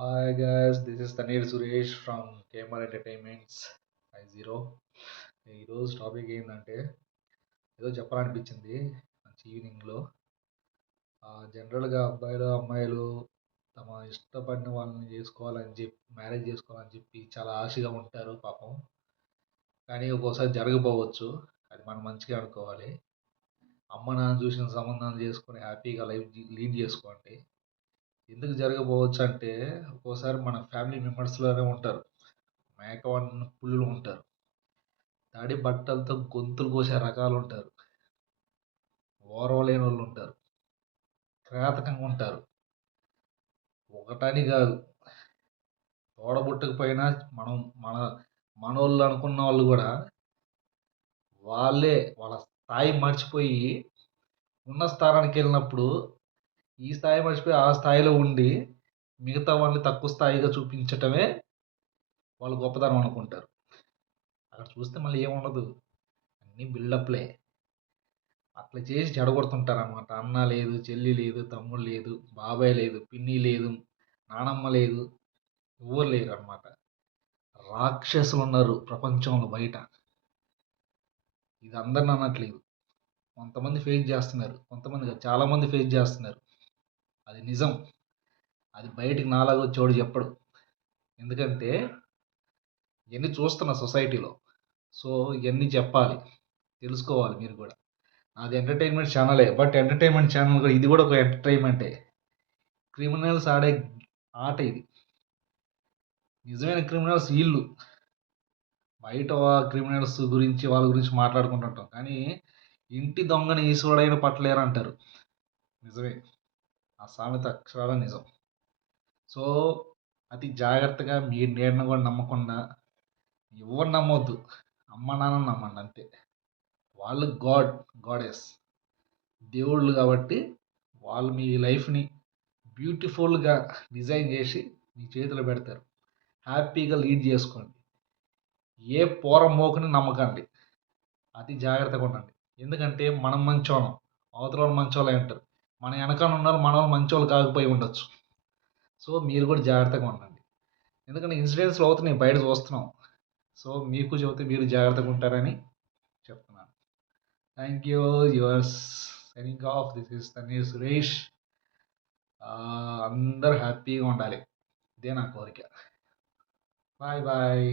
Hi guys, this is Tanir Suresh from Gamer Entertainments 50. ఈరోజు topic ఏంటంటే ఏదో చెప్పాలనిపించింది మంచి ఈవినింగ్లో. జనరల్గా అబ్బాయిలు అమ్మాయిలు తమ ఇష్టపడిన వాళ్ళని చేసుకోవాలని చెప్పి మ్యారేజ్ చేసుకోవాలని చెప్పి చాలా ఆశగా ఉంటారు పాపం. కానీ ఒక్కోసారి జరగకపోవచ్చు. అది మనం మంచిగా అనుకోవాలి. అమ్మ నాన్న చూసిన సంబంధాలు చేసుకొని హ్యాపీగా లైఫ్ లీడ్ చేసుకోండి. ఎందుకు జరగకపోవచ్చు అంటే ఒక్కోసారి మన ఫ్యామిలీ మెంబర్స్లోనే ఉంటారు. మేకవన్న పులులు ఉంటారు. తడి బట్టలతో గొంతులు కోసే రకాలు ఉంటారు. ఓర్వలేని వాళ్ళు ఉంటారు. కిరాతకంగా ఉంటారు. ఒకటని కాదు, తోడబుట్టకపోయినా మనం మన మనోళ్ళు అనుకున్న వాళ్ళు కూడా వాళ్ళే వాళ్ళ స్థాయి మర్చిపోయి ఉన్న స్థానానికి వెళ్ళినప్పుడు ఈ స్థాయి మర్చిపోయి ఆ స్థాయిలో ఉండి మిగతా వాళ్ళని తక్కువ స్థాయిగా చూపించటమే వాళ్ళు గొప్పతనం అనుకుంటారు. అక్కడ చూస్తే మళ్ళీ ఏముండదు, అన్నీ బిల్డప్లే. అట్లా చేసి చెడగొడుతుంటారనమాట. అన్న లేదు, చెల్లి లేదు, తమ్ముడు లేదు, బాబాయ్ లేదు, పిన్ని లేదు, నానమ్మ లేదు, ఎవ్వరు లేరు అనమాట. రాక్షసులు ఉన్నారు ప్రపంచంలో బయట. ఇది అందరిని అనట్లేదు. కొంతమంది ఫేస్ చేస్తున్నారు, కొంతమంది కాదు, చాలామంది ఫేస్ చేస్తున్నారు. అది నిజం. అది బయటికి నాలాగా వచ్చేవాడు చెప్పడు. ఎందుకంటే ఇవన్నీ చూస్తున్న సొసైటీలో. సో ఇవన్నీ చెప్పాలి, తెలుసుకోవాలి మీరు కూడా. నాది ఎంటర్టైన్మెంట్ ఛానలే, బట్ ఎంటర్టైన్మెంట్ ఛానల్ కూడా, ఇది కూడా ఒక ఎంటర్టైన్మెంటే. క్రిమినల్స్ ఆడే ఆట ఇది. నిజమైన క్రిమినల్స్ వీళ్ళు. బయట క్రిమినల్స్ గురించి వాళ్ళ గురించి మాట్లాడుకుంటుంటాం, కానీ ఇంటి దొంగని ఈశ్వరుడైన పట్టలేరు అంటారు. నిజమే, ఆ సామెత అక్షరాల నిజం. సో అతి జాగ్రత్తగా మీ నీడను కూడా నమ్మకుండా ఎవరు నమ్మొద్దు. అమ్మ నాన్న నమ్మండి అంతే. వాళ్ళు గాడెస్, దేవుళ్ళు కాబట్టి వాళ్ళు మీ లైఫ్ని బ్యూటిఫుల్గా డిజైన్ చేసి మీ చేతిలో పెడతారు. హ్యాపీగా లీడ్ చేసుకోండి. ఏ మోకని నమ్మకండి. అతి జాగ్రత్తగా ఉండండి. ఎందుకంటే మనం మంచోళ్ళం, అవతల వాళ్ళు మంచోళ్ళే అంటారు. మన వెనకాల ఉన్నారు మన వాళ్ళు మంచోళ్ళు కాకపోయి ఉండొచ్చు. సో మీరు కూడా జాగ్రత్తగా ఉండండి. ఎందుకంటే ఇన్సిడెంట్స్లో అవుతున్నాయి, బయట చూస్తున్నాం. సో మీకు చెబితే మీరు జాగ్రత్తగా ఉంటారని చెప్తున్నాను. Thank you. Yours signing off. This is Thanneer Suresh. అందరూ హ్యాపీగా ఉండాలి, ఇదే నా కోరిక. Bye bye.